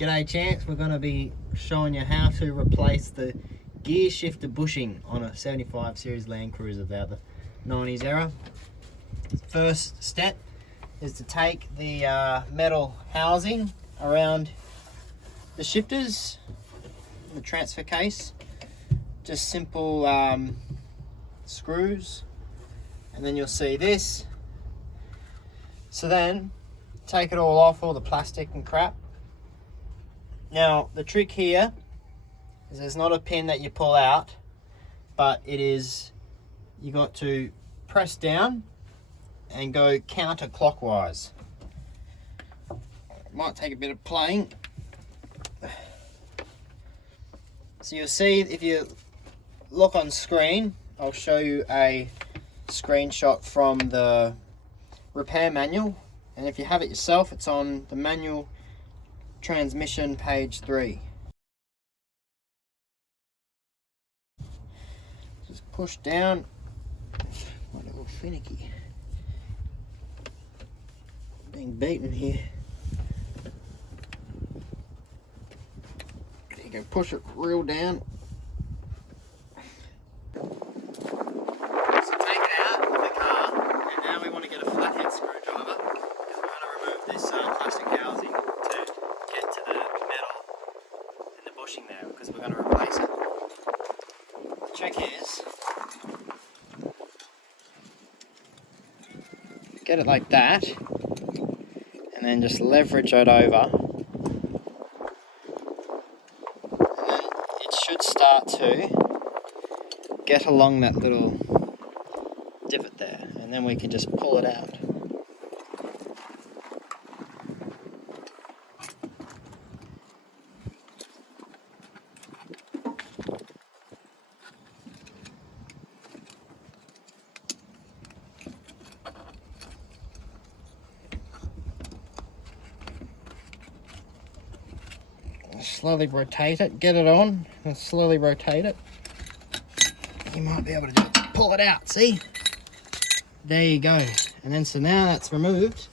G'day champs, we're going to be showing you how to replace the gear shifter bushing on a 75 series Land Cruiser about the 90s era. First step is to take the metal housing around the shifters, the transfer case, just simple screws, and then you'll see this. So then take it all off, all the plastic and crap. Now the trick here is there's not a pin that you pull out, but it is, you got to press down and go counterclockwise. It might take a bit of playing. So you'll see, if you look on screen, I'll show you a screenshot from the repair manual, and if you have it yourself, it's on the manual transmission page 3. Just push down. I'm a little finicky, being beaten here. There you go, push it real down. There, because we're going to replace it. The trick is, get it like that, and then just leverage it over, and then it should start to get along that little divot there, and then we can just pull it out. Slowly rotate it, get it on, and slowly rotate it. You might be able to just pull it out, see? There you go. And then, so now that's removed,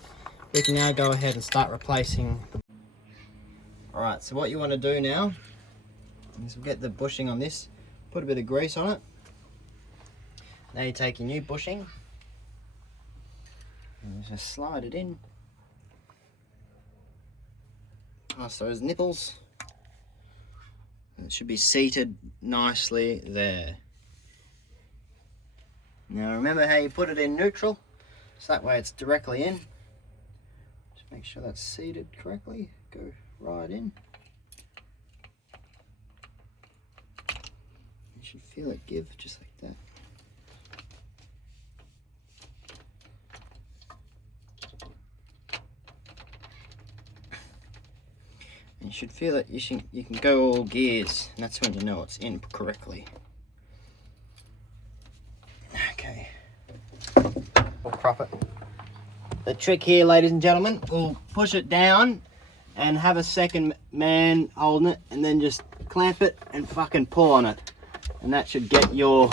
we can now go ahead and start replacing. Alright, so what you want to do now is get the bushing on this, put a bit of grease on it. Now you take your new bushing, and just slide it in past those nipples. It should be seated nicely there. Now remember how you put it in neutral, so that way it's directly in. Just make sure that's seated correctly. Go right in. You should feel it give just like that. You should feel it. You can go all gears, and that's when you know it's in correctly. Okay, we'll prop it. The trick here, ladies and gentlemen, we'll push it down and have a second man holding it, and then just clamp it and fucking pull on it, and that should get your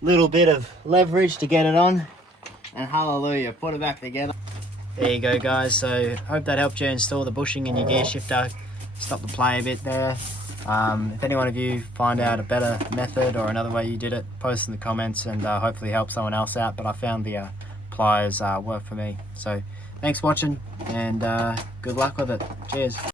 little bit of leverage to get it on. And hallelujah, put it back together. There you go, guys. So hope that helped you install the bushing in your gear shifter. Stop the play a bit there. If any one of you find out a better method or another way you did it, post in the comments, and hopefully help someone else out. But I found the pliers work for me. So thanks for watching, and good luck with it. Cheers.